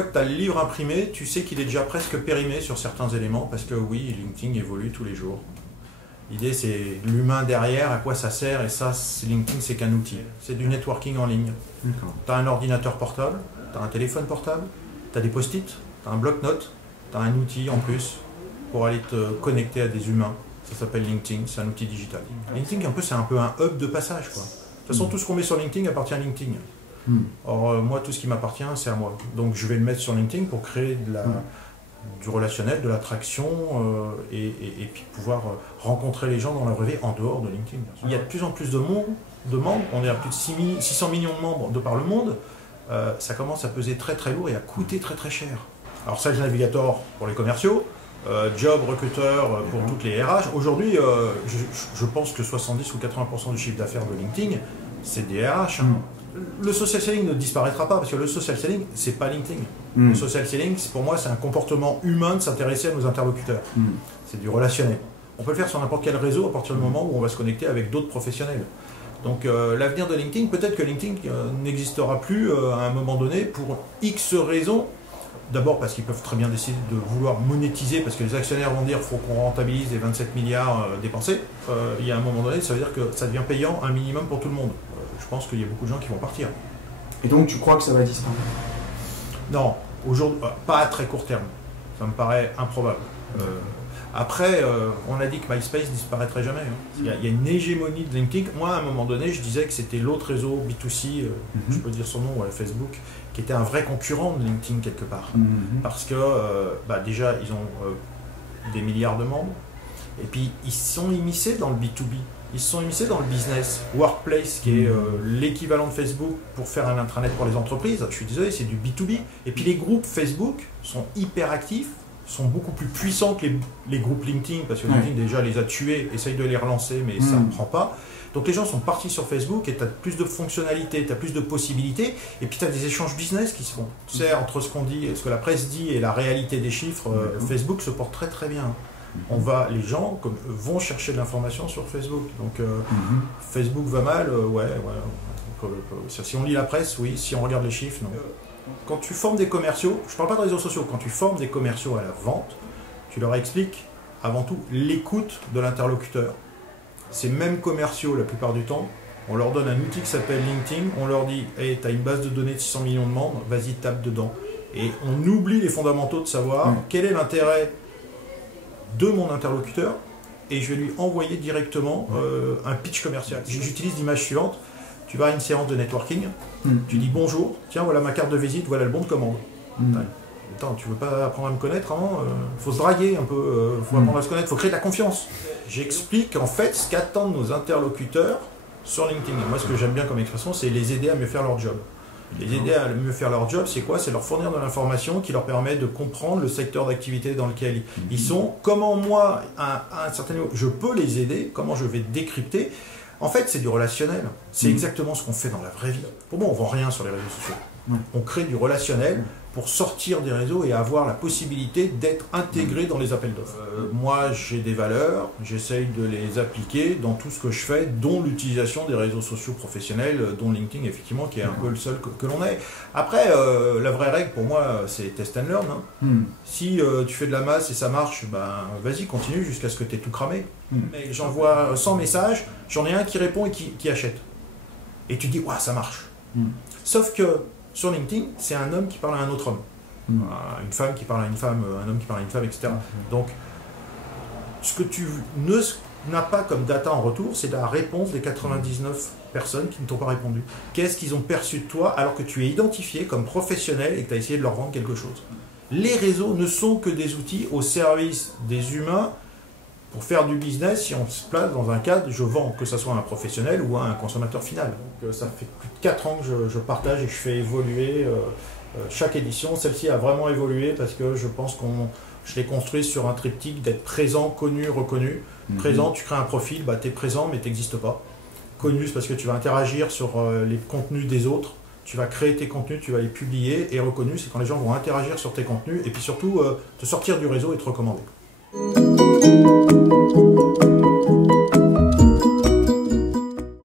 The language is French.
fois que tu as le livre imprimé, tu sais qu'il est déjà presque périmé sur certains éléments, parce que oui, LinkedIn évolue tous les jours. L'idée, c'est l'humain derrière, à quoi ça sert, et ça, LinkedIn, c'est qu'un outil. C'est du networking en ligne. Tu as un ordinateur portable, tu as un téléphone portable, tu as des post-it, tu as un bloc-notes, tu as un outil en plus pour aller te connecter à des humains. Ça s'appelle LinkedIn, c'est un outil digital. LinkedIn, c'est un peu un hub de passage, quoi. De toute façon, tout ce qu'on met sur LinkedIn appartient à LinkedIn. Or, moi, tout ce qui m'appartient, c'est à moi. Donc, je vais le mettre sur LinkedIn pour créer du relationnel, de l'attraction et puis pouvoir rencontrer les gens dans la vraie vie en dehors de LinkedIn. Il y a de plus en plus de membres, on est à plus de 600 millions de membres de par le monde. Ça commence à peser très très lourd et à coûter très très cher. Alors, Sales Navigator pour les commerciaux, Job Recruiter pour toutes les RH. Aujourd'hui, je pense que 70 ou 80% du chiffre d'affaires de LinkedIn, c'est des RH. Le social selling ne disparaîtra pas, parce que le social selling, c'est pas LinkedIn. Le social selling, pour moi, c'est un comportement humain de s'intéresser à nos interlocuteurs. C'est du relationnel. On peut le faire sur n'importe quel réseau à partir du moment où on va se connecter avec d'autres professionnels. Donc l'avenir de LinkedIn, peut-être que LinkedIn n'existera plus à un moment donné pour X raisons. D'abord parce qu'ils peuvent très bien décider de vouloir monétiser, parce que les actionnaires vont dire qu'il faut qu'on rentabilise les 27 milliards dépensés. Il y a un moment donné, ça veut dire que ça devient payant un minimum pour tout le monde. Je pense qu'il y a beaucoup de gens qui vont partir. Et donc tu crois que ça va disparaître? Non, aujourd'hui, pas à très court terme. Ça me paraît improbable. Après, on a dit que MySpace disparaîtrait jamais. Il y a une hégémonie de LinkedIn. Moi, à un moment donné, je disais que c'était l'autre réseau B2C, je peux dire son nom, Facebook, qui était un vrai concurrent de LinkedIn quelque part. Parce que déjà, ils ont des milliards de membres. Et puis, ils sont immiscés dans le B2B. Ils se sont immiscés dans le business. Workplace, qui est l'équivalent de Facebook pour faire un intranet pour les entreprises. Je suis désolé, c'est du B2B. Et puis, les groupes Facebook sont hyper actifs, sont beaucoup plus puissants que les groupes LinkedIn, parce que LinkedIn déjà les a tués, essaye de les relancer, mais ça ne prend pas. Donc les gens sont partis sur Facebook et tu as plus de fonctionnalités, tu as plus de possibilités, et puis tu as des échanges business qui se font. Tu sais, entre ce qu'on dit, ce que la presse dit et la réalité des chiffres, Facebook se porte très très bien. Les gens vont chercher de l'information sur Facebook. Donc Facebook va mal, si on lit la presse, oui, si on regarde les chiffres, non. Quand tu formes des commerciaux, je ne parle pas de réseaux sociaux, quand tu formes des commerciaux à la vente, tu leur expliques avant tout l'écoute de l'interlocuteur. Ces mêmes commerciaux, la plupart du temps, on leur donne un outil qui s'appelle LinkedIn, on leur dit hey, tu as une base de données de 600 millions de membres, vas-y, tape dedans. Et on oublie les fondamentaux de savoir quel est l'intérêt de mon interlocuteur, et je vais lui envoyer directement un pitch commercial. J'utilise l'image suivante. Tu vas à une séance de networking, tu dis bonjour, tiens, voilà ma carte de visite, voilà le bon de commande. Attends, tu veux pas apprendre à me connaître, hein, faut se draguer un peu, faut apprendre à se connaître, faut créer de la confiance. J'explique en fait ce qu'attendent nos interlocuteurs sur LinkedIn. Moi, ce que j'aime bien comme expression, c'est les aider à mieux faire leur job. Les aider à mieux faire leur job, c'est quoi? C'est leur fournir de l'information qui leur permet de comprendre le secteur d'activité dans lequel ils sont. Comment moi, à un certain niveau, je peux les aider, comment je vais décrypter. En fait, c'est du relationnel. C'est exactement ce qu'on fait dans la vraie vie. Pour moi, on ne vend rien sur les réseaux sociaux. On crée du relationnel pour sortir des réseaux et avoir la possibilité d'être intégré dans les appels d'offres. Moi, j'ai des valeurs, j'essaye de les appliquer dans tout ce que je fais, dont l'utilisation des réseaux sociaux professionnels, dont LinkedIn, effectivement, qui est un peu le seul que l'on ait. Après, la vraie règle, pour moi, c'est test and learn. Si tu fais de la masse et ça marche, ben, vas-y, continue jusqu'à ce que tu aies tout cramé. Mais j'envoie 100 messages, j'en ai un qui répond et qui achète. Et tu dis, ouais, ça marche. Sauf que sur LinkedIn, c'est un homme qui parle à un autre homme. Une femme qui parle à une femme, un homme qui parle à une femme, etc. Donc, ce que tu n'as pas comme data en retour, c'est la réponse des 99 personnes qui ne t'ont pas répondu. Qu'est-ce qu'ils ont perçu de toi alors que tu es identifié comme professionnel et que tu as essayé de leur vendre quelque chose? Les réseaux ne sont que des outils au service des humains pour faire du business. Si on se place dans un cadre, je vends, que ce soit à un professionnel ou à un consommateur final. Donc, ça fait plus de 4 ans que je partage et que je fais évoluer chaque édition. Celle-ci a vraiment évolué parce que je pense je l'ai construit sur un triptyque d'être présent, connu, reconnu. Présent, tu crées un profil, bah, tu es présent mais tu n'existes pas. Connu, c'est parce que tu vas interagir sur les contenus des autres. Tu vas créer tes contenus, tu vas les publier. Et reconnu, c'est quand les gens vont interagir sur tes contenus et puis surtout te sortir du réseau et te recommander.